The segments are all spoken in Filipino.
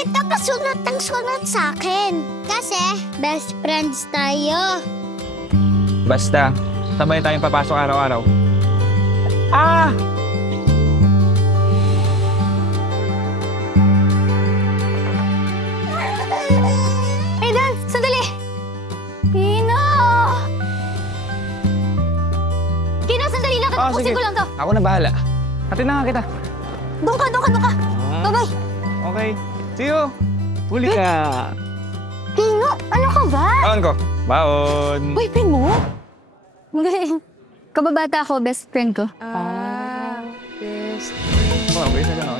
Bakit ka pa sunod ng sunod sa akin? Kasi best friends tayo. Basta, sabay tayong papasok araw-araw. Ah! Aidan, sandali! Kino! Kino, sandali lang. Tapusin ko lang to. Ako na bahala. Hatid na nga kita. Doon ka. Bye-bye. Okay. See you. Huli ka. Kino, ano ka ba? Baon ko. Baon. Boyfriend mo? Magaling. Kababata ko, best friend ko. Best friend. Oh, wait na lang.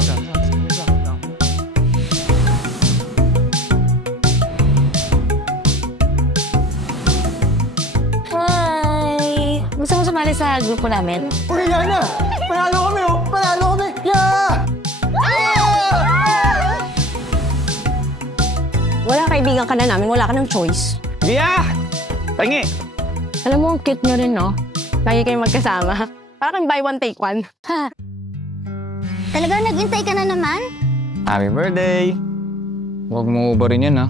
Hi! Gusto mo sumali sa grupo namin? Uy, Yana! Panalo kami, oh! Panalo kami! Yeah! Wala kaibigan ka na namin, wala ka ng choice. Gia! Tangi! Alam mo, ang cute nyo rin, no? Lagi kayong magkasama. Parang buy one, take one. Ha? Talaga nag-intay ka na naman? Happy birthday! Huwag mo ubarin yan, ha?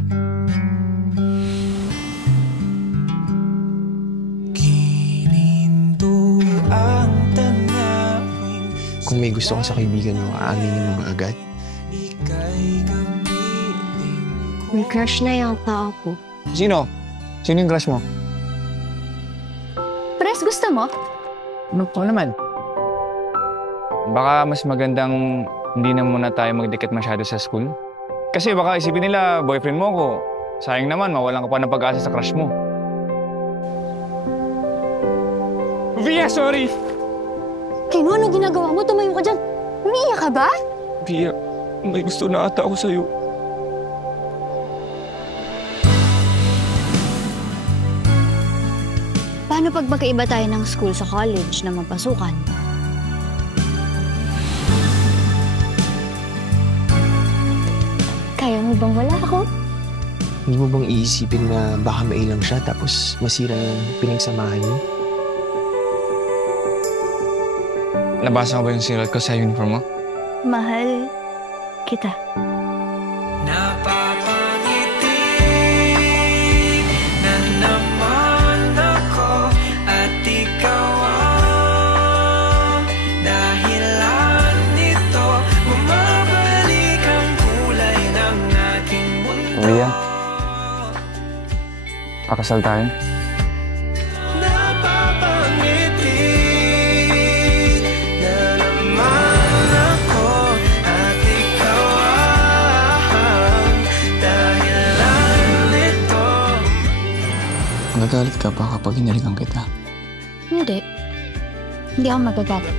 Kung may gusto ka sa kaibigan mo, aaminin mo ba agad? May crush na yata ako. Sino? Sino yung crush mo? Pres, gusto mo? Ano po naman? Baka mas magandang hindi na muna tayo magdikit masyado sa school. Kasi baka isipin nila, boyfriend mo ko. Sayang naman, mawalan ka pa ng pag-asa sa crush mo. Via, sorry! Kino, ano ginagawa mo? Tumayo ka dyan. Umiiyak ka ba? Via, may gusto na ata ako sa'yo. Paano pag magkaiba tayo ng school sa college na mapasukan? Kaya mo bang wala ako? Hindi mo bang iisipin na baka mailang siya tapos masira yung pinagsamahan niyo? Nabasa ko ba yung sinulat ko sa uniform mo? Mahal kita. Napapangiti na naman ako at ikaw ang dahilan nito. Bumabalik ang kulay ng aking mundo. Via, pakasal tayo. Magagalit ka ba kapag hinalikan kita? Hindi. Hindi ako magagalit.